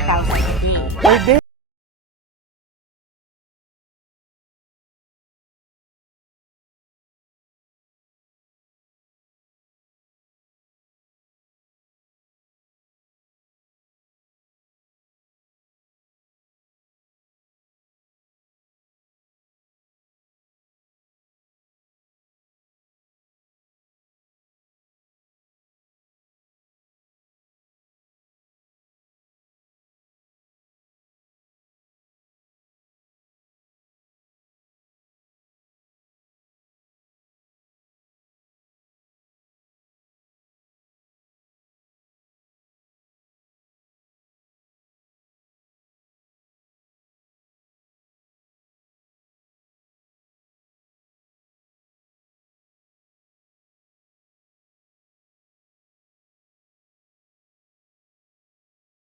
30,000 a day. Pwede.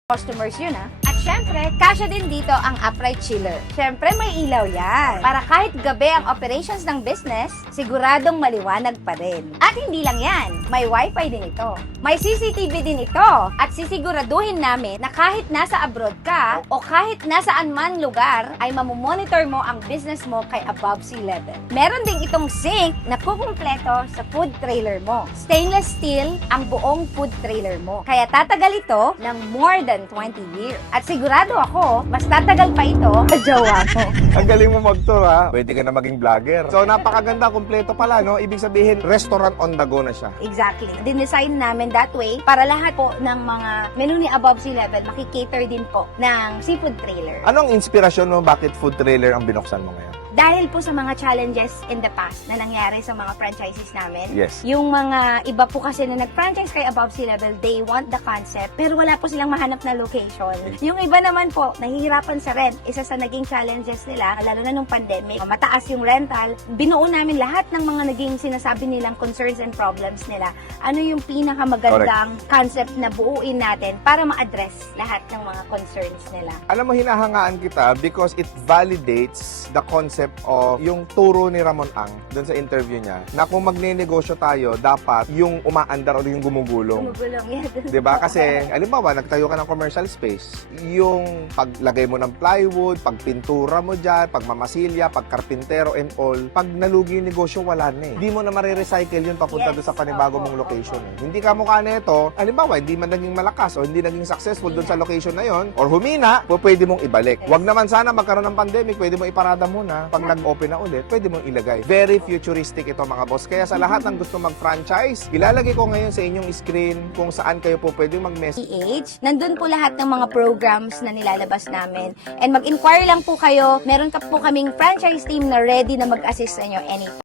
Customers yun At syempre, kasya din dito ang upright chiller. Syempre, may ilaw yan. Para kahit gabi ang operations ng business, siguradong maliwanag pa rin. At hindi lang yan, may wifi din ito. May CCTV din ito. At sisiguraduhin namin na kahit nasa abroad ka o kahit nasaan man lugar, ay mamomonitor mo ang business mo kay above sea level. Meron ding itong sink na kukumpleto sa food trailer mo. Stainless steel ang buong food trailer mo. Kaya tatagal ito ng more than 20 years. At sigurado ako, mas tatagal pa ito sa jowa mo. Ang galing mo mag-tour, ha? Pwede ka na maging vlogger. So, napakaganda, kumpleto pala, no? Ibig sabihin, restaurant on the go na siya. Exactly. Dinesign namin that way para lahat po ng mga menu ni above sea level makikater din po ng seafood trailer. Anong inspirasyon mo bakit food trailer ang binuksan mo ngayon? Dahil po sa mga challenges in the past na nangyari sa mga franchises namin, Yes. yung mga iba po kasi na nag-franchise kay above sea level, they want the concept, pero wala po silang mahanap na location. Yung iba naman po, nahihirapan sa rent. Isa sa naging challenges nila, lalo na nung pandemic, mataas yung rental, binuo namin lahat ng mga naging sinasabi nilang concerns and problems nila. Ano yung pinakamagandang concept na buuin natin para ma-address lahat ng mga concerns nila. Alam mo, hinahangaan kita because it validates the concept of yung turo ni Ramon Ang doon sa interview niya na kung magne-negosyo tayo, dapat yung umaandar o yung gumugulong. Gumugulong yan. 'Di ba? Kasi halimbawa, nagtayo ka ng commercial space, yung paglagay mo ng plywood, pagpintura mo diyan, pagmamasilya, pagkarpintero and all, pag nalugi yung negosyo, wala na eh. Hindi mo na mare-recycle yun papunta doon sa panibago mong location. Hindi ka mukha na ito, halimbawa, hindi man naging malakas o hindi naging successful doon sa location na yon or humina, pwede mong ibalik. Wag naman sana magkaroon ng pandemic, pwede mo iparada muna. Pag nag-open na ulit, pwede mong ilagay. Very futuristic ito mga boss. Kaya sa lahat ng gusto mag-franchise, ilalagay ko ngayon sa inyong screen kung saan kayo po pwede mag-message. PH. Nandun po lahat ng mga programs na nilalabas namin. And mag-inquire lang po kayo. Meron ka po kaming franchise team na ready na mag-assist sa inyo anytime.